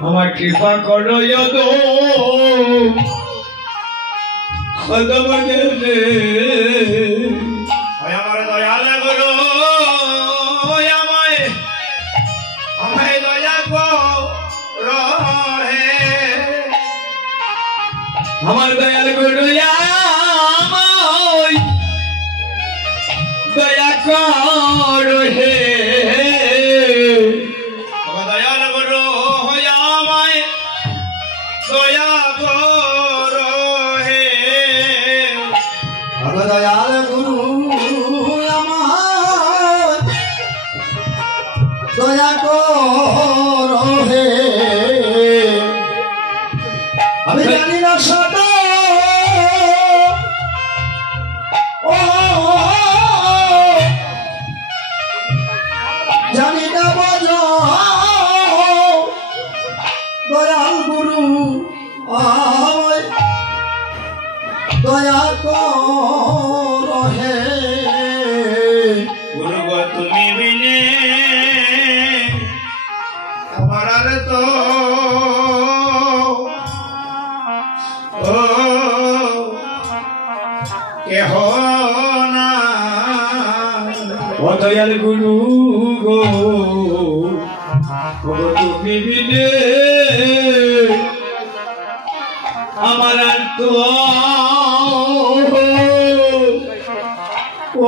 আমার কৃপা করো যদো খদম দেবে আমার দয়াল গুরু আমায় দয়া করো হে আমার দয়াল গুরু আমায় দয়া করো হে দয়াল গুরু আমায় দয়া করো হে দয়াল গুরু আমার দয়া করো হে আমি জানি না সদা ও জানি না বাজা দয়াল গুরু আমায় দয়া করো হে গুরু গো তুমি বিনে আমার আর তো ও কেহ না ও দয়াল গুরু গো তুমি বিনে আমার আর তো ও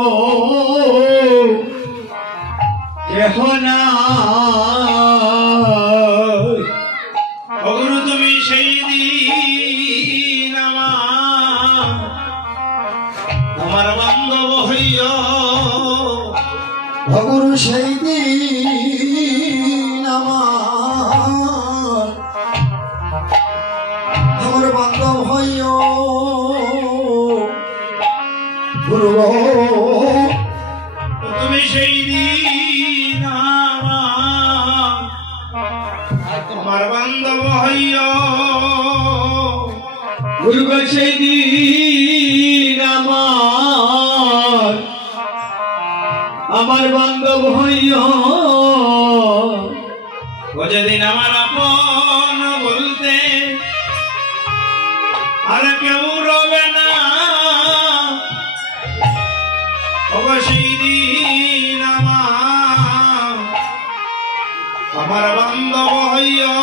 কেহ না ও গুরু তুমি সেই দিন আমার বান্ধব হইয়া ভগুরু সেই দিন আমার বান্ধব হইও গুরু তুমি সেই দিন আমার বান্ধব হইয়া গুরু গো সেই দিন আমার বান্ধব হইও ও যেদিন আমার আপন বলতে আর কেউ রবে না ও সেই দিন আমার বান্ধব হইয়া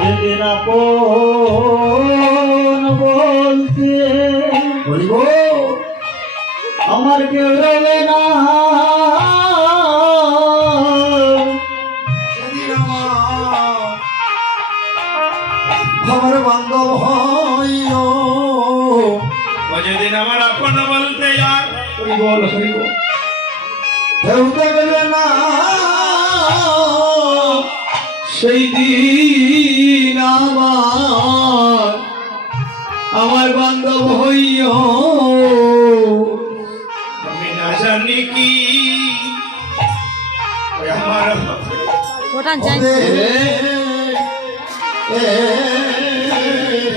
যেদিন আপন বলতে বলিব আমার কেউ রবে না সেদিন আমার বান্ধব হইও ও যেদিন আমার আপন বলতে আর হরিবল হরিবল কেউ দেবে না সেই দিন আমার বান্ধব হইও আমি না জানি কি আমার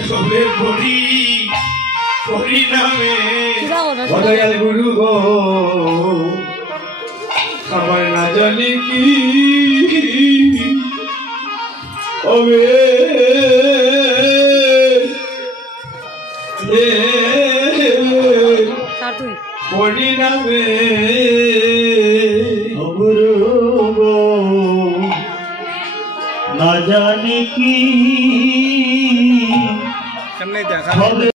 কবে পড়ি নামে দয়াল গুরু গো আমার না জানি কি ওবে পড়ি নামে গুরু গো না জানি কি